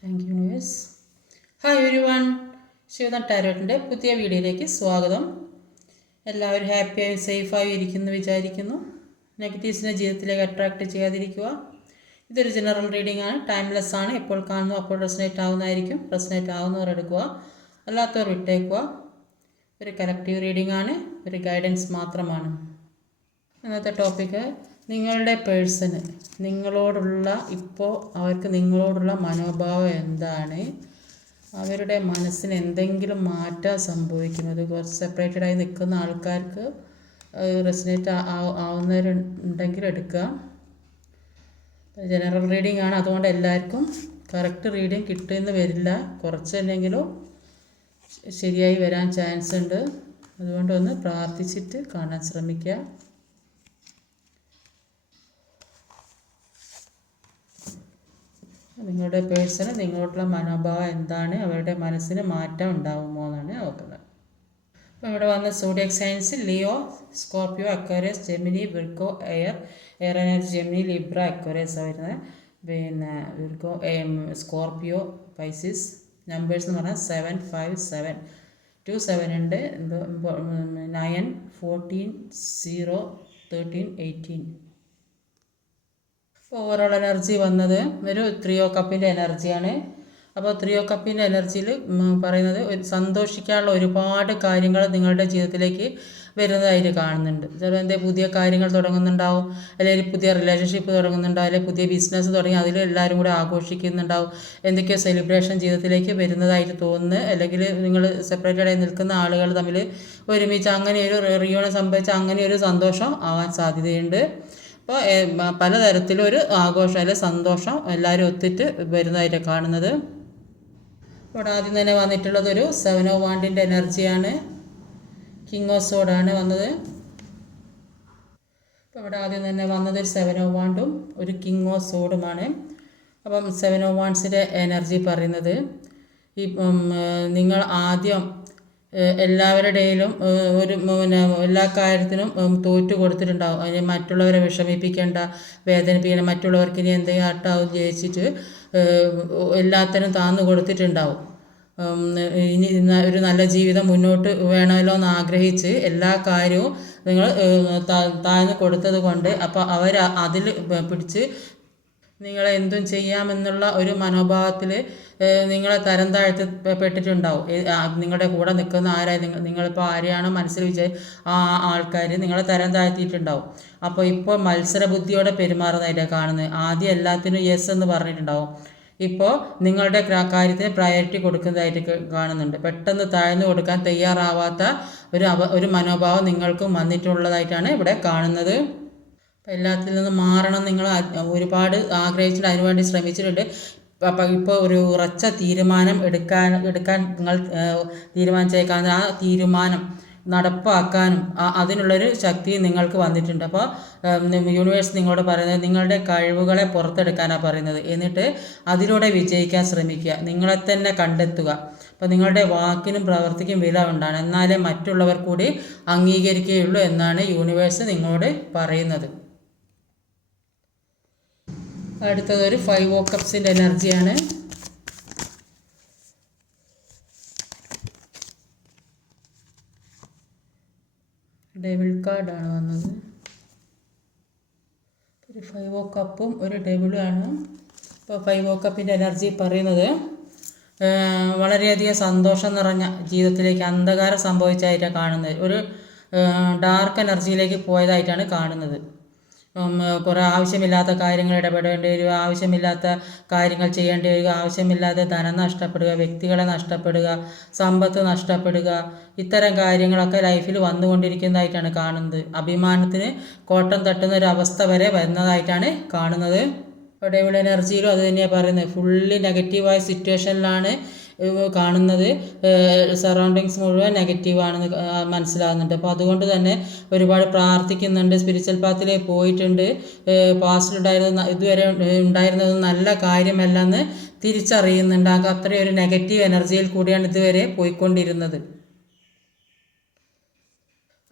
Thank you universe. Hi everyone, Shivadan ടാരോട്ടിൻ്റെ പുതിയ വീഡിയോയിലേക്ക് സ്വാഗതം. എല്ലാവരും ഹാപ്പിയായി സേഫായി ഇരിക്കുന്നു വിചാരിക്കുന്നു. നെഗറ്റീവ്സിനെ ജീവിതത്തിലേക്ക് അട്രാക്റ്റ് ചെയ്യാതിരിക്കുക. ഇതൊരു ജനറൽ റീഡിംഗ് ആണ്, ടൈംലെസ് ആണ്. എപ്പോൾ കാണുന്നു അപ്പോൾ റെസനേറ്റ് ആവുന്നതായിരിക്കും. റെസനേറ്റ് ആവുന്നവർ എടുക്കുക, അല്ലാത്തവർ വിട്ടേക്കുക. ഒരു കലക്റ്റീവ് റീഡിംഗ് ആണ്, ഒരു ഗൈഡൻസ് മാത്രമാണ്. ഇന്നത്തെ ടോപ്പിക്ക് നിങ്ങളുടെ പേഴ്സണ് നിങ്ങളോടുള്ള ഇപ്പോൾ അവർക്ക് നിങ്ങളോടുള്ള മനോഭാവം എന്താണ്, അവരുടെ മനസ്സിന് എന്തെങ്കിലും മാറ്റം സംഭവിക്കുന്നത്. കുറച്ച് സെപ്പറേറ്റഡായി നിൽക്കുന്ന ആൾക്കാർക്ക് റെസനേറ്റ് ആവുന്നവരുണ്ടെങ്കിൽ എടുക്കുക. ജനറൽ റീഡിംഗ് ആണ്, അതുകൊണ്ട് എല്ലാവർക്കും കറക്റ്റ് റീഡിംഗ് കിട്ടുമെന്ന് വരില്ല. കുറച്ചല്ലെങ്കിലും ശരിയായി വരാൻ ചാൻസ് ഉണ്ട്. അതുകൊണ്ട് ഒന്ന് പ്രാർത്ഥിച്ചിട്ട് കാണാൻ ശ്രമിക്കുക. നിങ്ങളുടെ പേഴ്സണ് നിങ്ങളോടുള്ള മനോഭാവം എന്താണ്, അവരുടെ മനസ്സിന് മാറ്റം ഉണ്ടാകുമോ എന്നാണ് നോക്കുന്നത്. അപ്പോൾ ഇവിടെ വന്ന zodiac signs Leo, Scorpio, Aquarius, Gemini, Virgo, air energy, Gemini, Libra, Aquarius വരുന്നത്. പിന്നെ വിർഗോ, സ്കോർപ്പിയോ, പൈസിസ്. നമ്പേഴ്സ് എന്ന് പറഞ്ഞാൽ 7, 5, 7, 2, 7 ഉണ്ട്. 9, 14, 0, 13, 18. ഓവറോൾ എനർജി വന്നത് ഒരു 3 ഓഫ് കപ്പിൻ്റെ എനർജിയാണ്. അപ്പോൾ 3 ഓഫ് കപ്പിൻ്റെ എനർജിയിൽ പറയുന്നത് സന്തോഷിക്കാനുള്ള ഒരുപാട് കാര്യങ്ങൾ നിങ്ങളുടെ ജീവിതത്തിലേക്ക് വരുന്നതായിട്ട് കാണുന്നുണ്ട്. ചിലപ്പോൾ എന്തെങ്കിലും പുതിയ കാര്യങ്ങൾ തുടങ്ങുന്നുണ്ടാവും, അല്ലെങ്കിൽ പുതിയ റിലേഷൻഷിപ്പ് തുടങ്ങുന്നുണ്ടാവും, അല്ലെങ്കിൽ പുതിയ ബിസിനസ് തുടങ്ങി അതിൽ എല്ലാവരും കൂടെ ആഘോഷിക്കുന്നുണ്ടാവും. എന്തൊക്കെയോ സെലിബ്രേഷൻ ജീവിതത്തിലേക്ക് വരുന്നതായിട്ട് തോന്നുന്നു. അല്ലെങ്കിൽ നിങ്ങൾ സെപ്പറേറ്റഡായി നിൽക്കുന്ന ആളുകൾ തമ്മിൽ ഒരുമിച്ച് അങ്ങനെ ഒരു റിയൂണിയൻ സംഭവിച്ച അങ്ങനെ ഒരു സന്തോഷം ആവാൻ സാധ്യതയുണ്ട്. അപ്പോൾ പലതരത്തിലും ഒരു ആഘോഷം അല്ലെങ്കിൽ സന്തോഷം എല്ലാവരും ഒത്തിട്ട് വരുന്നതായിട്ട് കാണുന്നത്. ഇവിടെ ആദ്യം തന്നെ വന്നിട്ടുള്ളത് ഒരു 7 ഓഫ് വാണ്ടിൻ്റെ എനർജിയാണ്. കിങ് ഓഫ് സോഡാണ് വന്നത്. അപ്പോൾ ഇവിടെ ആദ്യം തന്നെ വന്നത് ഒരു 7 ഓഫ് വാണ്ടും ഒരു കിങ് ഓഫ് സോഡുമാണ്. അപ്പം 7 ഓഫ് വാണ്ട്സിൻ്റെ എനർജി പറയുന്നത് ഈ നിങ്ങൾ ആദ്യം എല്ലാവരുടെയിലും ഒരു എല്ലാ കാര്യത്തിനും തോറ്റു കൊടുത്തിട്ടുണ്ടാവും. അതിന് മറ്റുള്ളവരെ വിഷമിപ്പിക്കേണ്ട, വേദനിപ്പിക്കേണ്ട, മറ്റുള്ളവർക്ക് ഇനി എന്തെങ്കിലും ഹർട്ടാവും ജയിച്ചിട്ട് എല്ലാത്തിനും താന്നു കൊടുത്തിട്ടുണ്ടാവും. ഇനി ഒരു നല്ല ജീവിതം മുന്നോട്ട് വേണമല്ലോ എന്ന് ആഗ്രഹിച്ച് എല്ലാ കാര്യവും നിങ്ങൾ താഴ്ന്നു കൊടുത്തത് കൊണ്ട് അപ്പോൾ അവർ അതിൽ പിടിച്ച് നിങ്ങളെ എന്തും ചെയ്യാമെന്നുള്ള ഒരു മനോഭാവത്തിൽ നിങ്ങളെ തരം താഴ്ത്തപ്പെട്ടിട്ടുണ്ടാവും. നിങ്ങളുടെ കൂടെ നിൽക്കുന്ന നിങ്ങളിപ്പോൾ ആരെയാണോ മനസ്സിൽ ആ ആൾക്കാർ നിങ്ങളെ തരം താഴ്ത്തിയിട്ടുണ്ടാവും. അപ്പോൾ ഇപ്പോൾ മത്സരബുദ്ധിയോടെ പെരുമാറുന്നതായിട്ടാണ് കാണുന്നത്. ആദ്യം എല്ലാത്തിനും യെസ് എന്ന് പറഞ്ഞിട്ടുണ്ടാവും. ഇപ്പോൾ നിങ്ങളുടെ കാര്യത്തിന് പ്രയോറിറ്റി കൊടുക്കുന്നതായിട്ട് കാണുന്നുണ്ട്. പെട്ടെന്ന് താഴ്ന്നു കൊടുക്കാൻ തയ്യാറാവാത്ത ഒരു മനോഭാവം നിങ്ങൾക്കും വന്നിട്ടുള്ളതായിട്ടാണ് ഇവിടെ കാണുന്നത്. എല്ലാത്തിൽ നിന്നും മാറണം നിങ്ങൾ ഒരുപാട് ആഗ്രഹിച്ചിട്ട് അതിനുവേണ്ടി ശ്രമിച്ചിട്ടുണ്ട്. അപ്പം ഇപ്പോൾ ഒരു ഉറച്ച തീരുമാനം എടുക്കാൻ നിങ്ങൾ തീരുമാനിച്ചേക്കാൻ ആ തീരുമാനം നടപ്പാക്കാനും അതിനുള്ളൊരു ശക്തി നിങ്ങൾക്ക് വന്നിട്ടുണ്ട്. അപ്പോൾ യൂണിവേഴ്സ് നിങ്ങളോട് പറയുന്നത് നിങ്ങളുടെ കഴിവുകളെ പുറത്തെടുക്കാനാണ് പറയുന്നത്. എന്നിട്ട് അതിലൂടെ വിജയിക്കാൻ ശ്രമിക്കുക, നിങ്ങളെ തന്നെ കണ്ടെത്തുക. അപ്പോൾ നിങ്ങളുടെ വാക്കിനും പ്രവൃത്തിക്കും വില ഉണ്ടാണ്, എന്നാലേ മറ്റുള്ളവർ കൂടി അംഗീകരിക്കുകയുള്ളൂ എന്നാണ് യൂണിവേഴ്സ് നിങ്ങളോട് പറയുന്നത്. അടുത്തത് ഒരു 5 ഓഫ് കപ്സിൻ്റെ എനർജിയാണ്. ഡെവിൾ കാർഡാണ് വന്നത്. ഒരു 5 ഓഫ് കപ്പും ഒരു ഡെവിളും ആണ്. ഇപ്പോൾ 5 ഓഫ് കപ്പിൻ്റെ എനർജി പറയുന്നത് വളരെയധികം സന്തോഷം നിറഞ്ഞ ജീവിതത്തിലേക്ക് അന്ധകാരം സംഭവിച്ചതായിട്ടാണ് കാണുന്നത്. ഒരു ഡാർക്ക് എനർജിയിലേക്ക് പോയതായിട്ടാണ് കാണുന്നത്. കുറേ ആവശ്യമില്ലാത്ത കാര്യങ്ങൾ ഇടപെടേണ്ടി വരിക, ആവശ്യമില്ലാത്ത കാര്യങ്ങൾ ചെയ്യേണ്ടി വരിക, ആവശ്യമില്ലാതെ ധനം നഷ്ടപ്പെടുക, വ്യക്തികളെ നഷ്ടപ്പെടുക, സമ്പത്ത് നഷ്ടപ്പെടുക, ഇത്തരം കാര്യങ്ങളൊക്കെ ലൈഫിൽ വന്നുകൊണ്ടിരിക്കുന്നതായിട്ടാണ് കാണുന്നത്. അഭിമാനത്തിന് കോട്ടം തട്ടുന്ന ഒരു അവസ്ഥ വരെ വരുന്നതായിട്ടാണ് കാണുന്നത്. ഡെവിൾ എനർജിയിലും അത് തന്നെയാണ് പറയുന്നത്. ഫുള്ളി നെഗറ്റീവായ സിറ്റുവേഷനിലാണ് കാണുന്നത്. സറൗണ്ടിങ്സ് മുഴുവൻ നെഗറ്റീവാണെന്ന് മനസ്സിലാകുന്നുണ്ട്. അപ്പോൾ അതുകൊണ്ട് തന്നെ ഒരുപാട് പ്രാർത്ഥിക്കുന്നുണ്ട്, സ്പിരിച്വൽ പാത്തിൽ പോയിട്ടുണ്ട്. പാസ്റ്റിലുണ്ടായിരുന്ന ഇതുവരെ ഉണ്ടായിരുന്നത് നല്ല കാര്യമല്ലെന്ന് തിരിച്ചറിയുന്നുണ്ട്. അത്രയൊരു നെഗറ്റീവ് എനർജിയിൽ കൂടിയാണ് ഇതുവരെ പോയിക്കൊണ്ടിരുന്നത്.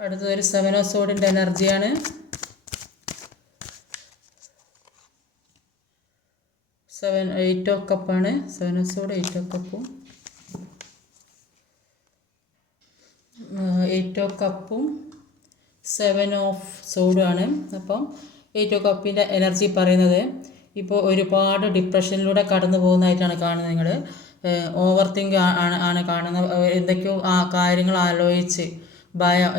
അടുത്തതൊരു 7 ഓഫ് സോഡിൻ്റെ എനർജിയാണ്. 8 ഓഫ് കപ്പാണ്. 7 ഓഫ് സോഡ് 8 ഓഫ് കപ്പും 8 ഓഫ് കപ്പും 7 ഓഫ് സോഡുമാണ്. അപ്പം 8 ഓഫ് കപ്പിൻ്റെ എനർജി പറയുന്നത് ഇപ്പോൾ ഒരുപാട് ഡിപ്രഷനിലൂടെ കടന്നു പോകുന്നതായിട്ടാണ് കാണുന്നത്. നിങ്ങൾ ഓവർ തിങ്ക് ആണ് കാണുന്നത്. എന്തൊക്കെയോ കാര്യങ്ങൾ ആലോചിച്ച് ഭയം,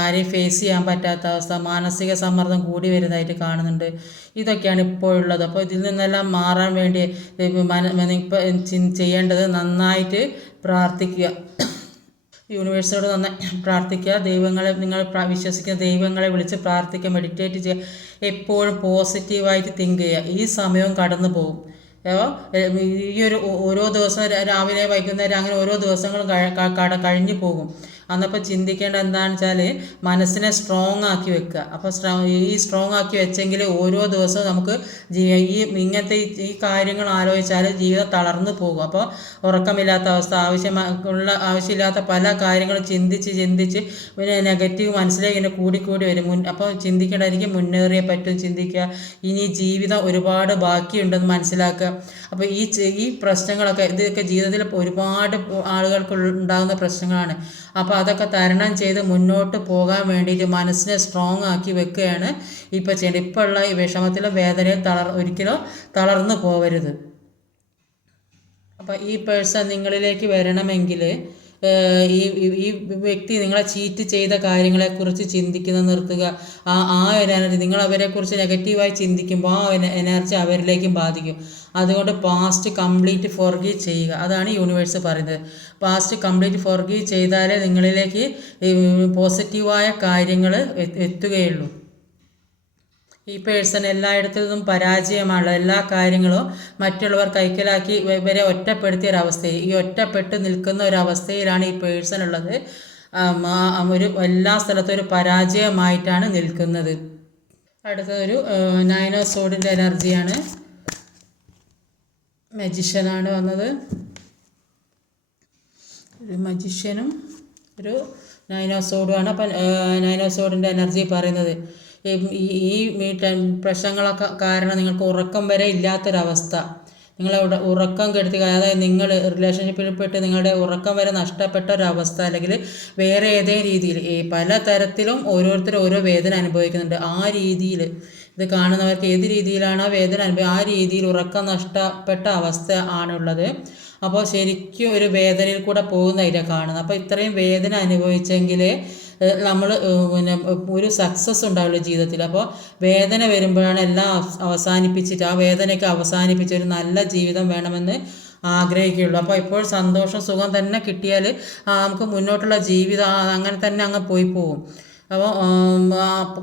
ആരെയും ഫേസ് ചെയ്യാൻ പറ്റാത്ത അവസ്ഥ, മാനസിക സമ്മർദ്ദം കൂടി വരുന്നതായിട്ട് കാണുന്നുണ്ട്. ഇതൊക്കെയാണ് ഇപ്പോഴുള്ളത്. അപ്പോൾ ഇതിൽ നിന്നെല്ലാം മാറാൻ വേണ്ടി ഇപ്പം ചെയ്യേണ്ടത് നന്നായിട്ട് പ്രാർത്ഥിക്കുക. യൂണിവേഴ്സിനോട് നന്നായി പ്രാർത്ഥിക്കുക. ദൈവങ്ങളെ, നിങ്ങൾ വിശ്വസിക്കുന്ന ദൈവങ്ങളെ വിളിച്ച് പ്രാർത്ഥിക്കുക, മെഡിറ്റേറ്റ് ചെയ്യുക. എപ്പോഴും പോസിറ്റീവായിട്ട് തിങ്ക് ചെയ്യുക. ഈ സമയവും കടന്നു പോകും. ഈ ഓരോ ദിവസം രാവിലെ വൈകുന്നേരം അങ്ങനെ ഓരോ ദിവസങ്ങളും കഴിഞ്ഞു പോകും. അന്നപ്പോൾ ചിന്തിക്കേണ്ട എന്താണെന്ന് വെച്ചാൽ മനസ്സിനെ സ്ട്രോങ് ആക്കി വെക്കുക. അപ്പോൾ ഈ സ്ട്രോങ് ആക്കി വെച്ചെങ്കിൽ ഓരോ ദിവസവും നമുക്ക് ഇങ്ങനത്തെ ഈ കാര്യങ്ങൾ ആലോചിച്ചാൽ ജീവിതം തളർന്നു പോകും. അപ്പോൾ ഉറക്കമില്ലാത്ത അവസ്ഥ, ആവശ്യമില്ലാത്ത പല കാര്യങ്ങളും ചിന്തിച്ച് പിന്നെ നെഗറ്റീവ് മനസ്സിലേക്ക് ഇങ്ങനെ കൂടിക്കൂടി വരും. അപ്പോൾ ചിന്തിക്കേണ്ട, എനിക്ക് മുന്നേറിയേ പറ്റും ചിന്തിക്കുക. ഇനി ജീവിതം ഒരുപാട് ബാക്കിയുണ്ടെന്ന് മനസ്സിലാക്കുക. അപ്പോൾ ഈ പ്രശ്നങ്ങളൊക്കെ, ഇതൊക്കെ ജീവിതത്തിൽ ഒരുപാട് ആളുകൾക്ക് ഉണ്ടാകുന്ന പ്രശ്നങ്ങളാണ്. അപ്പോൾ അതൊക്കെ തരണം ചെയ്ത് മുന്നോട്ട് പോകാൻ വേണ്ടിയിട്ട് മനസ്സിനെ സ്ട്രോങ് ആക്കി വെക്കുകയാണ് ഇപ്പോൾ ചെയ്യേണ്ടത്. ഇപ്പോൾ ഉള്ള ഈ വിഷമത്തിലും വേദനയും ഒരിക്കലും തളർന്നു പോകരുത്. അപ്പോൾ ഈ പേഴ്സൺ നിങ്ങളിലേക്ക് വരണമെങ്കിൽ ഈ വ്യക്തി നിങ്ങളെ ചീറ്റ് ചെയ്ത കാര്യങ്ങളെക്കുറിച്ച് ചിന്തിക്കുന്നത് നിർത്തുക. ആ എനർജി, നിങ്ങൾ അവരെക്കുറിച്ച് നെഗറ്റീവായി ചിന്തിക്കുമ്പോൾ ആ എനർജി അവരിലേക്കും ബാധിക്കും. അതുകൊണ്ട് പാസ്റ്റ് കംപ്ലീറ്റ് ഫോർഗീവ് ചെയ്യുക. അതാണ് യൂണിവേഴ്സ് പറയുന്നത്. പാസ്റ്റ് കംപ്ലീറ്റ് ഫോർഗീവ് ചെയ്താലേ നിങ്ങളിലേക്ക് പോസിറ്റീവായ കാര്യങ്ങൾ എത്തുകയുള്ളൂ. ഈ പേഴ്സൺ എല്ലായിടത്തു നിന്നും പരാജയമാണുള്ളത്. എല്ലാ കാര്യങ്ങളും മറ്റുള്ളവർ കൈക്കലാക്കി ഇവരെ ഒറ്റപ്പെടുത്തിയൊരവസ്ഥയിൽ, ഈ ഒറ്റപ്പെട്ട് നിൽക്കുന്ന ഒരവസ്ഥയിലാണ് ഈ പേഴ്സൺ ഉള്ളത്. എല്ലാ സ്ഥലത്തും ഒരു പരാജയമായിട്ടാണ് നിൽക്കുന്നത്. അടുത്തതൊരു 9 ഓഫ് സോഡിൻ്റെ എനർജിയാണ്. മജിഷ്യനാണ് വന്നത്. ഒരു മജിഷ്യനും ഒരു 9 ഓഫ് സോഡുമാണ്. അപ്പം 9 ഓഫ് സോഡിൻ്റെ എനർജി പറയുന്നത് ഈ പ്രശ്നങ്ങളൊക്കെ കാരണം നിങ്ങൾക്ക് ഉറക്കം വരെ ഇല്ലാത്തൊരവസ്ഥ, നിങ്ങളുടെ ഉറക്കം കെടുത്തി, അതായത് നിങ്ങൾ റിലേഷൻഷിപ്പിൽ പെട്ട് നിങ്ങളുടെ ഉറക്കം വരെ നഷ്ടപ്പെട്ട ഒരവസ്ഥ, അല്ലെങ്കിൽ വേറെ ഏതെങ്കിലും രീതിയിൽ പല തരത്തിലും ഓരോരുത്തരും ഓരോ വേദന അനുഭവിക്കുന്നുണ്ട്. ആ രീതിയിൽ ഇത് കാണുന്നവർക്ക് ഏത് രീതിയിലാണോ വേദന അനുഭവം, ആ രീതിയിൽ ഉറക്കം നഷ്ടപ്പെട്ട അവസ്ഥ ആണുള്ളത്. അപ്പോൾ ശരിക്കും ഒരു വേദനയിൽ കൂടെ പോകുന്നതായിട്ടാണ് കാണുന്നത്. അപ്പോൾ ഇത്രയും വേദന അനുഭവിച്ചെങ്കിൽ നമ്മൾ പിന്നെ ഒരു സക്സസ് ഉണ്ടാവുള്ളൂ ജീവിതത്തിൽ. അപ്പോൾ വേദന വരുമ്പോഴാണ് എല്ലാം അവസാനിപ്പിച്ചിട്ട്, ആ വേദനയൊക്കെ അവസാനിപ്പിച്ച് ഒരു നല്ല ജീവിതം വേണമെന്ന് ആഗ്രഹിക്കുകയുള്ളൂ. അപ്പോൾ ഇപ്പോൾ സന്തോഷം സുഖം തന്നെ കിട്ടിയാൽ നമുക്ക് മുന്നോട്ടുള്ള ജീവിതം അങ്ങനെ തന്നെ അങ്ങ് പോയി പോകും. അപ്പോൾ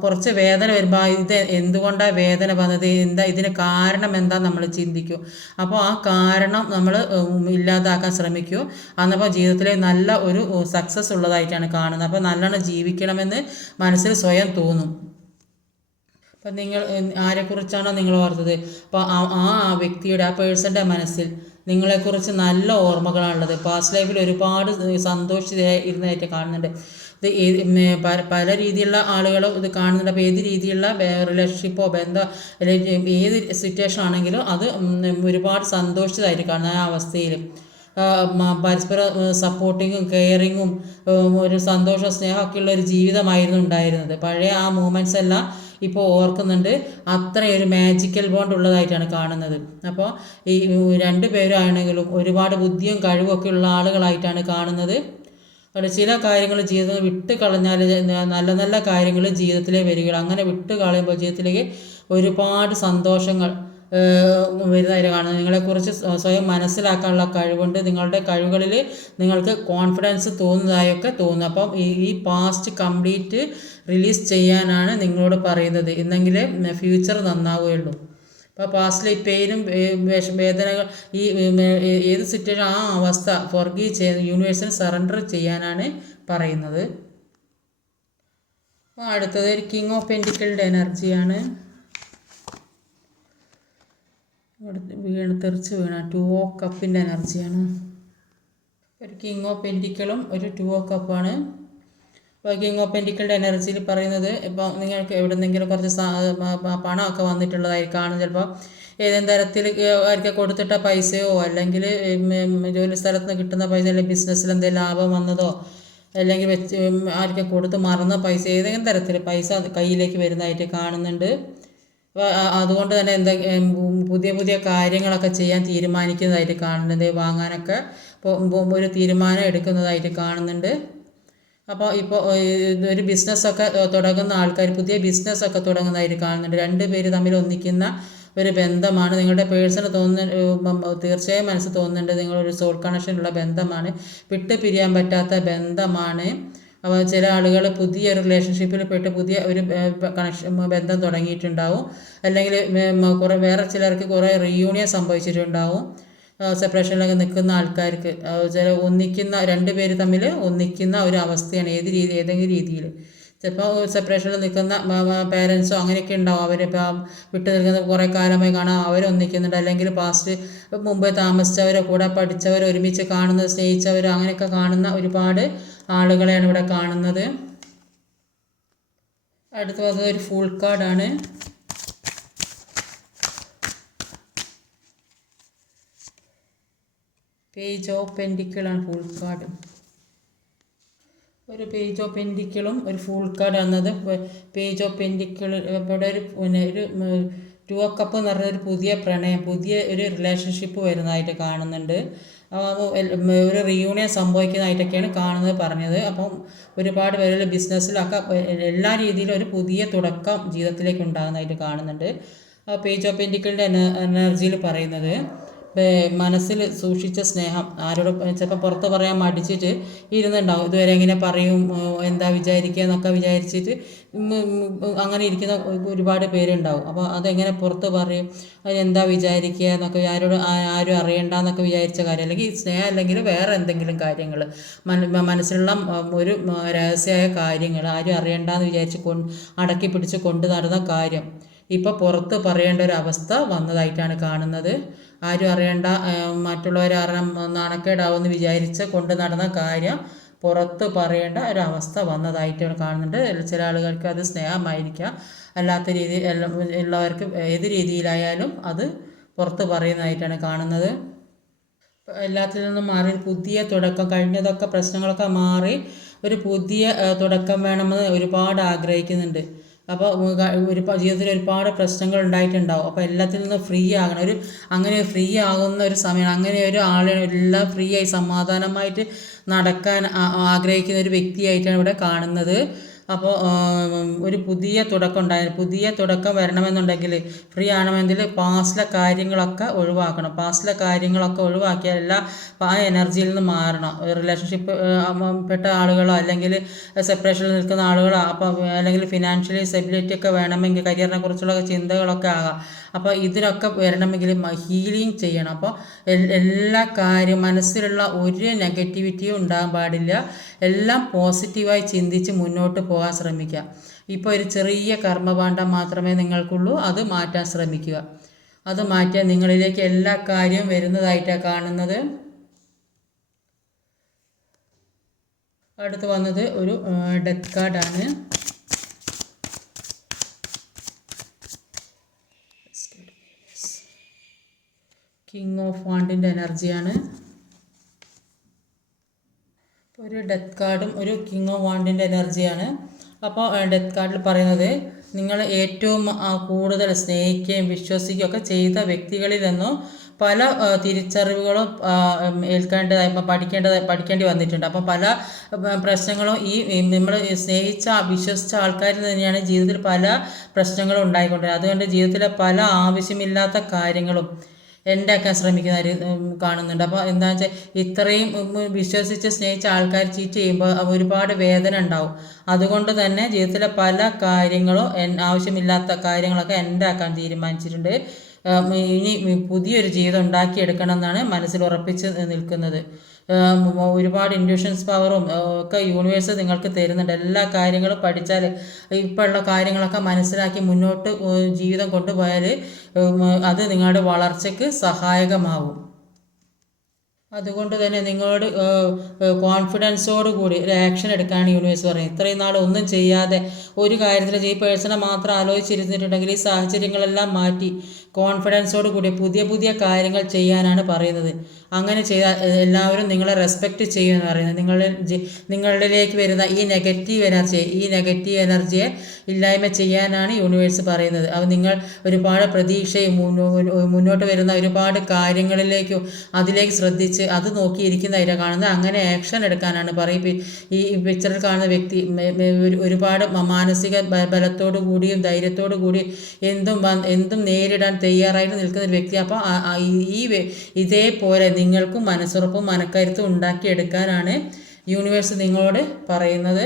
കുറച്ച് വേദന വരുമ്പോൾ ഇത് എന്തുകൊണ്ടാണ് വേദന വന്നത്, ഇതിന് കാരണം എന്താ നമ്മൾ ചിന്തിക്കും. അപ്പോൾ ആ കാരണം നമ്മൾ ഇല്ലാതാക്കാൻ ശ്രമിക്കും. അന്നപ്പോൾ ജീവിതത്തിൽ നല്ല ഒരു സക്സസ് ഉള്ളതായിട്ടാണ് കാണുന്നത്. അപ്പോൾ നല്ലോണം ജീവിക്കണമെന്ന് മനസ്സിൽ സ്വയം തോന്നും. അപ്പം നിങ്ങൾ ആരെക്കുറിച്ചാണോ നിങ്ങൾ ഓർത്തത്, അപ്പോൾ ആ വ്യക്തിയുടെ, ആ പേഴ്സൻ്റെ മനസ്സിൽ നിങ്ങളെക്കുറിച്ച് നല്ല ഓർമ്മകളാണുള്ളത്. പാസ്റ്റ് ലൈഫിൽ ഒരുപാട് സന്തോഷിച്ചിരുന്നതായിട്ട് കാണുന്നുണ്ട്. ഇത് പല രീതിയിലുള്ള ആളുകളും ഇത് കാണുന്നുണ്ട്. അപ്പോൾ ഏത് രീതിയിലുള്ള റിലേഷൻഷിപ്പോ ബന്ധമോ അല്ലെങ്കിൽ ഏത് സിറ്റുവേഷൻ ആണെങ്കിലും അത് ഒരുപാട് സന്തോഷിച്ചതായിട്ട് കാണുന്ന ആ അവസ്ഥയിൽ പരസ്പരം സപ്പോർട്ടിങ്ങും കെയറിങ്ങും ഒരു സന്തോഷ സ്നേഹമൊക്കെ ഉള്ള ഒരു ജീവിതമായിരുന്നു ഉണ്ടായിരുന്നത്. പഴയ ആ മൂമെൻറ്റ്സ് എല്ലാം ഇപ്പോൾ ഓർക്കുന്നുണ്ട്. അത്രയൊരു മാജിക്കൽ ബോണ്ട് ഉള്ളതായിട്ടാണ് കാണുന്നത്. അപ്പോൾ ഈ രണ്ടു പേരാണെങ്കിലും ഒരുപാട് ബുദ്ധിയും കഴിവൊക്കെ ഉള്ള ആളുകളായിട്ടാണ് കാണുന്നത്. അവിടെ ചില കാര്യങ്ങൾ ജീവിതത്തിൽ വിട്ട് കളഞ്ഞാൽ നല്ല നല്ല കാര്യങ്ങൾ ജീവിതത്തിലേ വരികയുള്ളൂ. അങ്ങനെ വിട്ട് കളയുമ്പോൾ ജീവിതത്തിലേക്ക് ഒരുപാട് സന്തോഷങ്ങൾ വരുന്നതായിട്ട് കാണുന്നത്. നിങ്ങളെക്കുറിച്ച് സ്വയം മനസ്സിലാക്കാനുള്ള കഴിവുണ്ട്. നിങ്ങളുടെ കഴിവുകളിൽ നിങ്ങൾക്ക് കോൺഫിഡൻസ് തോന്നുന്നതായൊക്കെ തോന്നുന്നു. അപ്പം ഈ പാസ്റ്റ് കംപ്ലീറ്റ് റിലീസ് ചെയ്യാനാണ് നിങ്ങളോട് പറയുന്നത്. എന്നെങ്കിലേ ഫ്യൂച്ചർ നന്നാവുകയുള്ളൂ. അപ്പോൾ പാസ്റ്റിലെ ഈ പെയിനും വേദനകൾ, ഈ ഏത് സിറ്റുവേഷൻ, ആ അവസ്ഥ ഫോർഗീവ് ചെയ്ത് യൂണിവേഴ്സിന് സറണ്ടർ ചെയ്യാനാണ് പറയുന്നത്. അപ്പോൾ അടുത്തത് ഒരു കിങ് ഓഫ് പെൻറ്റിക്കിളിൻ്റെ എനർജിയാണ്. തെറിച്ച് വീണ 2 ഓഫ് കപ്പിൻ്റെ എനർജിയാണ്. ഒരു കിങ് ഓഫ് പെൻറ്റിക്കിളും ഒരു 2 ഓഫ് കപ്പാണ്. അപ്പോൾ കിങ് ഓഫ് പെൻറ്റിക്കിളുടെ എനർജിയിൽ പറയുന്നത്, ഇപ്പോൾ നിങ്ങൾക്ക് എവിടെന്നെങ്കിലും കുറച്ച് പണമൊക്കെ വന്നിട്ടുള്ളതായി കാണും. ചിലപ്പോൾ ഏതെങ്കിലും തരത്തിൽ ആർക്കെ കൊടുത്തിട്ട പൈസയോ അല്ലെങ്കിൽ ജോലി സ്ഥലത്ത് നിന്ന് കിട്ടുന്ന പൈസ അല്ലെങ്കിൽ ബിസിനസ്സിൽ എന്തെങ്കിലും ലാഭം വന്നതോ അല്ലെങ്കിൽ വെച്ച് ആർക്കെ കൊടുത്ത് മറന്ന പൈസ ഏതെങ്കിലും തരത്തിൽ പൈസ കയ്യിലേക്ക് വരുന്നതായിട്ട് കാണുന്നുണ്ട്. അതുകൊണ്ട് തന്നെ പുതിയ പുതിയ കാര്യങ്ങളൊക്കെ ചെയ്യാൻ തീരുമാനിക്കുന്നതായിട്ട് കാണുന്നുണ്ട്. വാങ്ങാനൊക്കെ ഒരു തീരുമാനം എടുക്കുന്നതായിട്ട് കാണുന്നുണ്ട്. അപ്പോൾ ഇപ്പോൾ ഒരു ബിസിനസ്സൊക്കെ തുടങ്ങുന്ന ആൾക്കാർ പുതിയ ബിസിനസ്സൊക്കെ തുടങ്ങുന്നതായിട്ട് കാണുന്നുണ്ട്. രണ്ട് പേര് തമ്മിൽ ഒന്നിക്കുന്ന ഒരു ബന്ധമാണ്. നിങ്ങളുടെ പേഴ്സണ് തീർച്ചയായും മനസ്സ് തോന്നുന്നുണ്ട് നിങ്ങളൊരു സോൾ കണക്ഷനുള്ള ബന്ധമാണ്. വിട്ട് പിരിയാൻ പറ്റാത്ത ബന്ധമാണ്. അപ്പോൾ ചില ആളുകൾ പുതിയൊരു റിലേഷൻഷിപ്പിൽ പെട്ട് പുതിയ ഒരു ബന്ധം തുടങ്ങിയിട്ടുണ്ടാവും. അല്ലെങ്കിൽ വേറെ ചിലർക്ക് കുറേ റീയൂണിയൻ സംഭവിച്ചിട്ടുണ്ടാവും. സെപ്പറേഷനിലൊക്കെ നിൽക്കുന്ന ആൾക്കാർക്ക് ചില രണ്ട് പേര് തമ്മിൽ ഒന്നിക്കുന്ന ഒരു അവസ്ഥയാണ് ഏതെങ്കിലും രീതിയിൽ. ചിലപ്പോൾ സെപ്പറേഷനിൽ നിൽക്കുന്ന പേരൻസോ അങ്ങനെയൊക്കെ ഉണ്ടാവും. അവരിപ്പോൾ വിട്ടു നിൽക്കുന്ന കുറേ കാലമായി കാണാം അവരൊന്നിക്കുന്നുണ്ട്. അല്ലെങ്കിൽ പാസ്റ്റ് മുമ്പേ താമസിച്ചവരോ കൂടെ പഠിച്ചവരോ ഒരുമിച്ച് കാണുന്നത് സ്നേഹിച്ചവരോ അങ്ങനെയൊക്കെ കാണുന്ന ഒരുപാട് ആളുകളെയാണ് ഇവിടെ കാണുന്നത്. അടുത്ത് വന്നത് ഒരു ഫുൾ കാർഡാണ്. പേജ് ഓഫ് പെൻഡിക്കിളാണ് ഫുൾ കാർഡ്. ഒരു പേജ് ഓഫ് പെൻഡിക്കിളും ഒരു ഫുൾ കാർഡ് എന്നത് പേജ് ഓഫ് പെൻഡിക്കിൾ ഇവിടെ ഒരു ടു ഓഫ് കപ്പ് എന്ന് പറഞ്ഞൊരു പുതിയ പ്രണയം പുതിയ ഒരു റിലേഷൻഷിപ്പ് വരുന്നതായിട്ട് കാണുന്നുണ്ട്. ഒരു റീയൂണിയൻ സംഭവിക്കുന്നതായിട്ടൊക്കെയാണ് കാണുന്നത് പറഞ്ഞത്. അപ്പം ഒരുപാട് പേര് ബിസിനസ്സിലൊക്കെ എല്ലാ രീതിയിലും ഒരു പുതിയ തുടക്കം ജീവിതത്തിലേക്ക് ഉണ്ടാകുന്നതായിട്ട് കാണുന്നുണ്ട്. പേജ് ഓഫ് പെൻഡിക്കിളിൻ്റെ എനർജിയിൽ പറയുന്നത് മനസ്സിൽ സൂക്ഷിച്ച സ്നേഹം ആരോട് ചിലപ്പോൾ പുറത്ത് പറയാൻ മടിച്ചിട്ട് ഇരുന്നുണ്ടാവും. ഇതുവരെ എങ്ങനെ പറയും എന്താ വിചാരിക്കുക എന്നൊക്കെ വിചാരിച്ചിട്ട് അങ്ങനെ ഇരിക്കുന്ന ഒരുപാട് പേരുണ്ടാവും. അപ്പോൾ അതെങ്ങനെ പുറത്ത് പറയും എന്താ വിചാരിക്കുക എന്നൊക്കെ ആരും അറിയണ്ടെന്നൊക്കെ വിചാരിച്ച കാര്യം അല്ലെങ്കിൽ സ്നേഹം അല്ലെങ്കിൽ വേറെ എന്തെങ്കിലും കാര്യങ്ങൾ മനസ്സിലുള്ള ഒരു രഹസ്യമായ കാര്യങ്ങൾ ആരും അറിയണ്ടെന്ന് വിചാരിച്ച് അടക്കി പിടിച്ച് കൊണ്ട് നടന്ന കാര്യം ഇപ്പോൾ പുറത്ത് പറയേണ്ട ഒരു അവസ്ഥ വന്നതായിട്ടാണ് കാണുന്നത്. ആരും അറിയണ്ട മറ്റുള്ളവരെ അറിയാൻ നാണക്കേടാവുമെന്ന് വിചാരിച്ച് കൊണ്ട് നടന്ന കാര്യം പുറത്ത് പറയേണ്ട ഒരവസ്ഥ വന്നതായിട്ടാണ് കാണുന്നുണ്ട്. ചില ആളുകൾക്ക് അത് സ്നേഹമായിരിക്കാം, അല്ലാത്ത രീതിയിൽ ഉള്ളവർക്ക് ഏത് രീതിയിലായാലും അത് പുറത്ത് പറയുന്നതായിട്ടാണ് കാണുന്നത്. എല്ലാത്തിൽ നിന്നും മാറി ഒരു പുതിയ തുടക്കം കഴിഞ്ഞതൊക്കെ പ്രശ്നങ്ങളൊക്കെ മാറി ഒരു പുതിയ തുടക്കം വേണമെന്ന് ഒരുപാട് ആഗ്രഹിക്കുന്നുണ്ട്. അപ്പോൾ ജീവിതത്തിൽ ഒരുപാട് പ്രശ്നങ്ങൾ ഉണ്ടായിട്ടുണ്ടാവും. അപ്പോൾ എല്ലാത്തിൽ നിന്നും ഫ്രീ ആകണം. അങ്ങനെ ഫ്രീ ആകുന്ന ഒരു സമയം അങ്ങനെ ഒരു ആളെ എല്ലാം ഫ്രീ ആയി സമാധാനമായിട്ട് നടക്കാൻ ആഗ്രഹിക്കുന്ന ഒരു വ്യക്തിയായിട്ടാണ് ഇവിടെ കാണുന്നത്. അപ്പോൾ ഒരു പുതിയ തുടക്കം വരണമെന്നുണ്ടെങ്കിൽ ഫ്രീ ആകണമെങ്കിൽ പാസ്റ്റിലെ കാര്യങ്ങളൊക്കെ ഒഴിവാക്കിയാൽ ആ എനർജിയിൽ നിന്ന് മാറണം. റിലേഷൻഷിപ്പ് പെട്ട ആളുകളോ അല്ലെങ്കിൽ സെപ്പറേഷനിൽ നിൽക്കുന്ന ആളുകളോ അപ്പോൾ അല്ലെങ്കിൽ ഫിനാൻഷ്യലി സ്റ്റെബിലിറ്റി ഒക്കെ വേണമെങ്കിൽ കരിയറിനെ കുറിച്ചുള്ള ചിന്തകളൊക്കെ ആകാം. അപ്പോൾ ഇതിനൊക്കെ വരണമെങ്കിൽ ഹീലിംഗ് ചെയ്യണം. അപ്പോൾ എല്ലാ കാര്യം മനസ്സിലുള്ള ഒരു നെഗറ്റിവിറ്റിയും ഉണ്ടാകാൻ പാടില്ല. എല്ലാം പോസിറ്റീവായി ചിന്തിച്ച് മുന്നോട്ട് പോകാൻ ശ്രമിക്കുക. ഇപ്പോൾ ഒരു ചെറിയ കർമ്മകാണ്ഡം മാത്രമേ നിങ്ങൾക്കുള്ളൂ, അത് മാറ്റാൻ ശ്രമിക്കുക. അത് മാറ്റിയാൽ നിങ്ങളിലേക്ക് എല്ലാ കാര്യവും വരുന്നതായിട്ടാണ് കാണുന്നത്. അടുത്ത് വന്നത് ഒരു ഡെത്ത് കാർഡാണ്. കിങ് ഓഫ് വാണ്ടിൻ്റെ എനർജിയാണ്. ഒരു ഡെത്ത് കാർഡും ഒരു കിങ് ഓഫ് വാണ്ടിൻ്റെ എനർജിയാണ്. അപ്പോൾ ഡെത്ത് കാർഡിൽ പറയുന്നത് നിങ്ങൾ ഏറ്റവും കൂടുതൽ സ്നേഹിക്കുകയും വിശ്വസിക്കുകയും ഒക്കെ ചെയ്ത വ്യക്തികളിൽ നിന്നും പല തിരിച്ചറിവുകളും പഠിക്കേണ്ടി വന്നിട്ടുണ്ട്. അപ്പോൾ പല പ്രശ്നങ്ങളും ഈ നമ്മൾ വിശ്വസിച്ച ആൾക്കാരിൽ തന്നെയാണ് ജീവിതത്തിൽ പല പ്രശ്നങ്ങളും ഉണ്ടായിക്കൊണ്ടിരുന്നത്. അതുകൊണ്ട് ജീവിതത്തിലെ പല ആവശ്യമില്ലാത്ത കാര്യങ്ങളും ഉണ്ടാക്കാൻ ശ്രമിക്കുന്നവർ കാണുന്നുണ്ട്. അപ്പോൾ എന്താണെന്ന് വെച്ചാൽ ഇത്രയും വിശ്വസിച്ച് സ്നേഹിച്ച ആൾക്കാർ ചീറ്റ് ചെയ്യുമ്പോൾ ഒരുപാട് വേദന ഉണ്ടാവും. അതുകൊണ്ട് തന്നെ ജീവിതത്തിലെ പല കാര്യങ്ങളും ആവശ്യമില്ലാത്ത കാര്യങ്ങളൊക്കെ ഉണ്ടാക്കാൻ തീരുമാനിച്ചിട്ടുണ്ട്. ഇനി പുതിയൊരു ജീവിതം ഉണ്ടാക്കിയെടുക്കണം എന്നാണ് മനസ്സിൽ ഉറപ്പിച്ച് നിൽക്കുന്നത്. ഒരുപാട് ഇൻഡ്യൂഷൻസ് പവറും ഒക്കെ യൂണിവേഴ്സ് നിങ്ങൾക്ക് തരുന്നുണ്ട്. എല്ലാ കാര്യങ്ങളും പഠിച്ചാൽ ഇപ്പോൾ ഉള്ള കാര്യങ്ങളൊക്കെ മനസ്സിലാക്കി മുന്നോട്ട് ജീവിതം കൊണ്ടുപോയാൽ അത് നിങ്ങളുടെ വളർച്ചയ്ക്ക് സഹായകമാവും. അതുകൊണ്ട് തന്നെ നിങ്ങളോട് കോൺഫിഡൻസോട് കൂടി ഒരു ആക്ഷൻ എടുക്കാനാണ് യൂണിവേഴ്സ് പറയുന്നത്. ഇത്രയും നാൾ ഒന്നും ചെയ്യാതെ ഒരു കാര്യത്തിൽ ഈ പേഴ്സണെ മാത്രം ആലോചിച്ചിരുന്നിട്ടുണ്ടെങ്കിൽ ഈ സാഹചര്യങ്ങളെല്ലാം മാറ്റി കോൺഫിഡൻസോട് കൂടി പുതിയ പുതിയ കാര്യങ്ങൾ ചെയ്യാനാണ് പറയുന്നത്. അങ്ങനെ ചെയ്താൽ എല്ലാവരും നിങ്ങളെ റെസ്പെക്റ്റ് ചെയ്യുമെന്ന് പറയുന്നത്. നിങ്ങളിലേക്ക് വരുന്ന ഈ നെഗറ്റീവ് എനർജിയെ ഇല്ലായ്മ ചെയ്യാനാണ് യൂണിവേഴ്സ് പറയുന്നത്. അത് നിങ്ങൾ ഒരുപാട് പ്രതീക്ഷയും മുന്നോട്ട് വരുന്ന ഒരുപാട് കാര്യങ്ങളിലേക്കും അതിലേക്ക് ശ്രദ്ധിച്ച് അത് നോക്കിയിരിക്കുന്നതായിട്ടാണ് കാണുന്നത്. അങ്ങനെ ആക്ഷൻ എടുക്കാനാണ് പറയും. ഈ പിക്ചറിൽ കാണുന്ന വ്യക്തി ഒരുപാട് മാനസിക ബലത്തോടു കൂടിയും ധൈര്യത്തോടു കൂടി എന്തും നേരിടാൻ തയ്യാറായിട്ട് നിൽക്കുന്ന ഒരു വ്യക്തി. അപ്പോൾ ഇതേപോലെ നിങ്ങൾക്കും മനസ്സുറപ്പും മനക്കരുത്തും ഉണ്ടാക്കിയെടുക്കാനാണ് യൂണിവേഴ്സ് നിങ്ങളോട് പറയുന്നത്.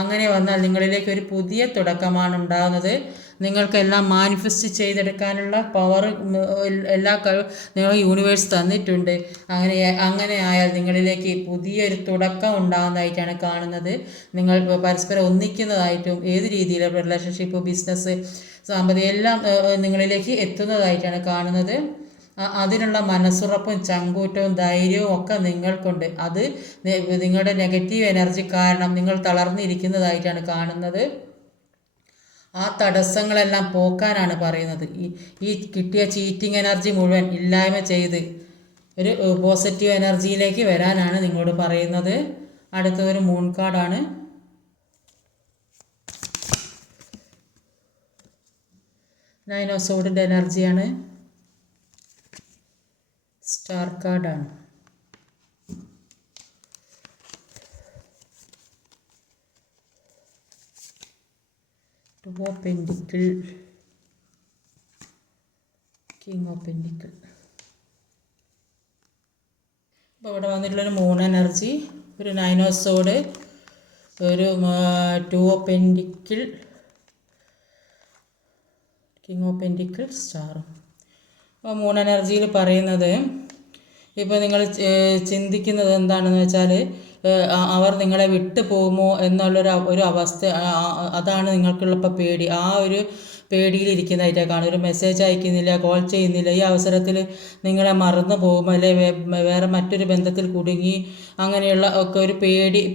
അങ്ങനെ വന്നാൽ നിങ്ങളിലേക്ക് ഒരു പുതിയ തുടക്കമാണ് ഉണ്ടാകുന്നത്. നിങ്ങൾക്കെല്ലാം മാനിഫെസ്റ്റ് ചെയ്തെടുക്കാനുള്ള പവർ എല്ലാ നിങ്ങൾ യൂണിവേഴ്സ് തന്നിട്ടുണ്ട്. അങ്ങനെ ആയാൽ നിങ്ങളിലേക്ക് പുതിയൊരു തുടക്കം ഉണ്ടാകുന്നതായിട്ടാണ് കാണുന്നത്. നിങ്ങൾ പരസ്പരം ഒന്നിക്കുന്നതായിട്ടും ഏത് രീതിയിലും റിലേഷൻഷിപ്പ്, ബിസിനസ്, സാമ്പത്തികം എല്ലാം നിങ്ങളിലേക്ക് എത്തുന്നതായിട്ടാണ് കാണുന്നത്. അതിനുള്ള മനസ്സുറപ്പും ചങ്കൂറ്റവും ധൈര്യവും ഒക്കെ നിങ്ങൾക്കുണ്ട്. അത് നിങ്ങളുടെ നെഗറ്റീവ് എനർജി കാരണം നിങ്ങൾ തളർന്നിരിക്കുന്നതായിട്ടാണ് കാണുന്നത്. ആ തടസ്സങ്ങളെല്ലാം പോക്കാനാണ് പറയുന്നത്. ഈ കിട്ടിയ ചീറ്റിംഗ് എനർജി മുഴുവൻ ഇല്ലായ്മ ചെയ്ത് ഒരു പോസിറ്റീവ് എനർജിയിലേക്ക് വരാനാണ് നിങ്ങളോട് പറയുന്നത്. അടുത്തൊരു മൂൺ കാർഡാണ്. 9 ഓഫ് സോർഡിൻ്റെ എനർജിയാണ്. സ്റ്റാർ കാർഡാണ്. Two of pentacle, king of pentacle. അപ്പോൾ ഇവിടെ വന്നിട്ടുള്ളൊരു മൂൺ എനർജി, ഒരു 9 ഓഫ് സോർഡ്, ഒരു 2 of pentacle, king of pentacle, star. അപ്പോൾ മൂൺ എനർജിയിൽ പറയുന്നത്, ഇപ്പോൾ നിങ്ങൾ ചിന്തിക്കുന്നത് എന്താണെന്ന് വെച്ചാൽ അവർ നിങ്ങളെ വിട്ടു പോകുമോ എന്നുള്ളൊരു അവസ്ഥ, അതാണ് നിങ്ങൾക്കുള്ള ഇപ്പോൾ പേടി. ആ ഒരു പേടിയിലിരിക്കുന്നതായിട്ടാണ് കാണും. ഒരു മെസ്സേജ് അയക്കുന്നില്ല, കോൾ ചെയ്യുന്നില്ല. ഈ അവസരത്തിൽ നിങ്ങളെ മറന്നു പോകുമോ, അല്ലെ വേറെ മറ്റൊരു ബന്ധത്തിൽ കുടുങ്ങി, അങ്ങനെയുള്ള ഒക്കെ ഒരു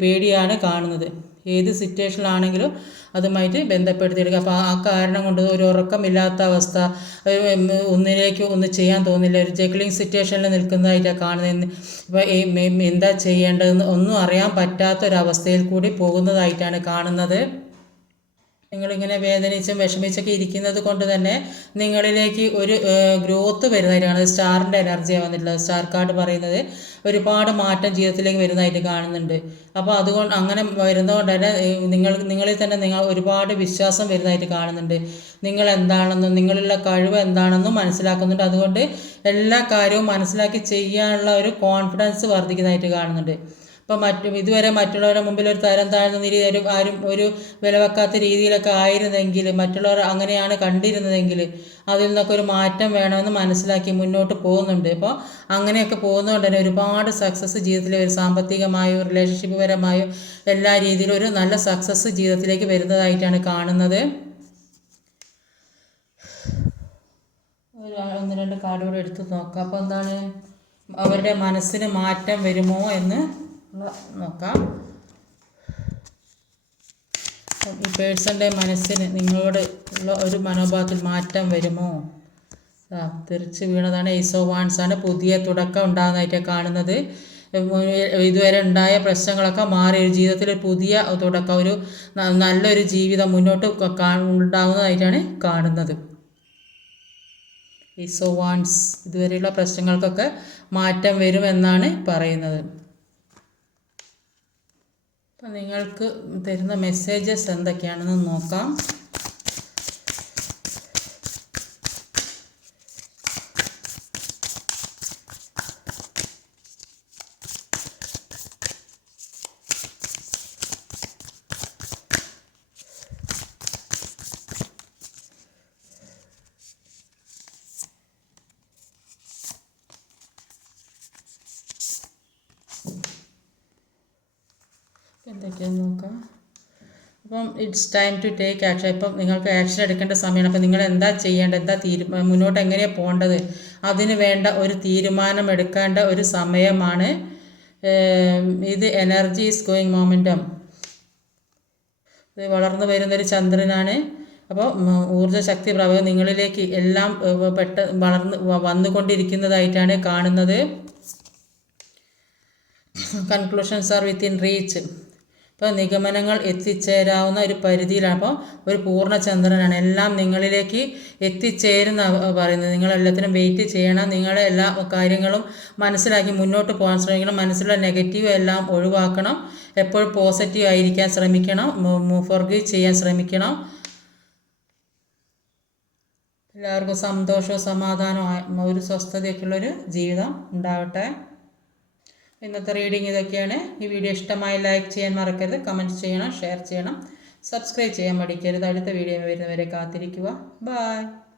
പേടിയാണ് കാണുന്നത്. ഏത് സിറ്റുവേഷനിലാണെങ്കിലും അതുമായിട്ട് ബന്ധപ്പെടുത്തിയെടുക്കുക. അപ്പോൾ ആ കാരണം കൊണ്ട് ഒരു ഉറക്കമില്ലാത്ത അവസ്ഥ, ഒന്ന് ചെയ്യാൻ തോന്നില്ല, ഒരു ജഗ്ലിംഗ് സിറ്റുവേഷനിൽ നിൽക്കുന്നതായിട്ടാണ് കാണുന്നത്. ഇപ്പോൾ എന്താ ചെയ്യേണ്ടതെന്ന് ഒന്നും അറിയാൻ പറ്റാത്തൊരവസ്ഥയിൽ കൂടി പോകുന്നതായിട്ടാണ് കാണുന്നത്. നിങ്ങളിങ്ങനെ വേദനിച്ചും വിഷമിച്ചൊക്കെ ഇരിക്കുന്നത് കൊണ്ട് തന്നെ നിങ്ങളിലേക്ക് ഒരു ഗ്രോത്ത് വരുന്നതായിട്ടാണ്. സ്റ്റാറിൻ്റെ എനർജിയാണ് വന്നിട്ടുള്ളത്. സ്റ്റാർ കാർഡ് പറയുന്നത് ഒരുപാട് മാറ്റം ജീവിതത്തിലേക്ക് വരുന്നതായിട്ട് കാണുന്നുണ്ട്. അപ്പോൾ അതുകൊണ്ട് അങ്ങനെ വരുന്നതുകൊണ്ട് തന്നെ നിങ്ങളിൽ തന്നെ ഒരുപാട് വിശ്വാസം വരുന്നതായിട്ട് കാണുന്നുണ്ട്. നിങ്ങൾ എന്താണെന്നും നിങ്ങളിലുള്ള കഴിവ് എന്താണെന്നും മനസ്സിലാക്കുന്നുണ്ട്. അതുകൊണ്ട് എല്ലാ കാര്യവും മനസ്സിലാക്കി ചെയ്യാനുള്ള ഒരു കോൺഫിഡൻസ് വർദ്ധിക്കുന്നതായിട്ട് കാണുന്നുണ്ട്. ഇപ്പം ഇതുവരെ മറ്റുള്ളവരുടെ മുമ്പിൽ ഒരു തരം താഴ്ന്ന ആരും ഒരു വില വെക്കാത്ത രീതിയിലൊക്കെ ആയിരുന്നെങ്കിൽ, മറ്റുള്ളവർ അങ്ങനെയാണ് കണ്ടിരുന്നതെങ്കിൽ അതിൽ നിന്നൊക്കെ ഒരു മാറ്റം വേണമെന്ന് മനസ്സിലാക്കി മുന്നോട്ട് പോകുന്നുണ്ട്. അപ്പോൾ അങ്ങനെയൊക്കെ പോകുന്നതുകൊണ്ട് തന്നെ ഒരുപാട് സക്സസ് ജീവിതത്തിൽ ഒരു സാമ്പത്തികമായോ റിലേഷൻഷിപ്പ് പരമായോ എല്ലാ രീതിയിലും ഒരു നല്ല സക്സസ് ജീവിതത്തിലേക്ക് വരുന്നതായിട്ടാണ് കാണുന്നത്. ഒന്ന് രണ്ട് കാർഡ് കൂടെ എടുത്ത് നോക്കാം. അപ്പോൾ എന്താണ് അവരുടെ മനസ്സിന് മാറ്റം വരുമോ എന്ന് നോക്കാം. ഈ പേഴ്സൻ്റെ മനസ്സിന് നിങ്ങളോട് ഉള്ള ഒരു മനോഭാവത്തിൽ മാറ്റം വരുമോ? തിരിച്ച് വീണതാണ്. ഏസ് ഓഫ് വാൻഡ്സ് ആണ്. പുതിയ തുടക്കം ഉണ്ടാകുന്നതായിട്ട് കാണുന്നത്. ഇതുവരെ ഉണ്ടായ പ്രശ്നങ്ങളൊക്കെ മാറി ഒരു ജീവിതത്തിൽ ഒരു പുതിയ തുടക്കം, ഒരു നല്ലൊരു ജീവിതം മുന്നോട്ട് ഉണ്ടാകുന്നതായിട്ടാണ് കാണുന്നത്. ഏസ് ഓഫ് വാൻഡ്സ്, ഇതുവരെയുള്ള പ്രശ്നങ്ങൾക്കൊക്കെ മാറ്റം വരുമെന്നാണ് പറയുന്നത്. അപ്പം നിങ്ങൾക്ക് തരുന്ന മെസ്സേജസ് എന്തൊക്കെയാണെന്ന് നോക്കാം. എന്തൊക്കെയാണെന്ന് നോക്കാം. അപ്പം it's time to take action. ഇപ്പം നിങ്ങൾക്ക് ആക്ഷൻ എടുക്കേണ്ട സമയമാണ്. അപ്പം നിങ്ങൾ എന്താ ചെയ്യേണ്ടത്, മുന്നോട്ട് എങ്ങനെയാണ് പോകേണ്ടത്, അതിന് വേണ്ട ഒരു തീരുമാനം എടുക്കേണ്ട ഒരു സമയമാണ്. ഇത് എനർജി ഈസ് ഗോയിങ് മൊമെൻറ്റം. ഇത് വളർന്നു വരുന്നൊരു ചന്ദ്രനാണ്. അപ്പോൾ ഊർജ്ജശക്തി പ്രഭ നിങ്ങളിലേക്ക് എല്ലാം വന്നുകൊണ്ടിരിക്കുന്നതായിട്ടാണ് കാണുന്നത്. Conclusions are within reach. അപ്പോൾ നിഗമനങ്ങൾ എത്തിച്ചേരാവുന്ന ഒരു പരിധിയിലാണ്. അപ്പോൾ ഒരു പൂർണ്ണചന്ദ്രനാണ്, എല്ലാം നിങ്ങളിലേക്ക് എത്തിച്ചേരുന്ന പറയുന്നത്. നിങ്ങളെല്ലാത്തിനും വെയിറ്റ് ചെയ്യണം. നിങ്ങളുടെ എല്ലാ കാര്യങ്ങളും മനസ്സിലാക്കി മുന്നോട്ട് പോകാൻ ശ്രമിക്കണം. മനസ്സിലുള്ള നെഗറ്റീവ് എല്ലാം ഒഴിവാക്കണം. എപ്പോഴും പോസിറ്റീവ് ആയിരിക്കാൻ ശ്രമിക്കണം. ഫോർഗീവ് ചെയ്യാൻ ശ്രമിക്കണം. എല്ലാവർക്കും സന്തോഷവും സമാധാനവും ഒരു സ്വസ്ഥതയൊക്കെയുള്ളൊരു ജീവിതം ഉണ്ടാവട്ടെ. ഇന്നത്തെ റീഡിങ് ഇതൊക്കെയാണ്. ഈ വീഡിയോ ഇഷ്ടമായി ലൈക്ക് ചെയ്യാൻ മറക്കരുത്. കമൻറ്റ് ചെയ്യണം, ഷെയർ ചെയ്യണം, സബ്സ്ക്രൈബ് ചെയ്യാൻ മടിക്കരുത്. അടുത്ത വീഡിയോ വരുന്നവരെ കാത്തിരിക്കുക. ബൈ.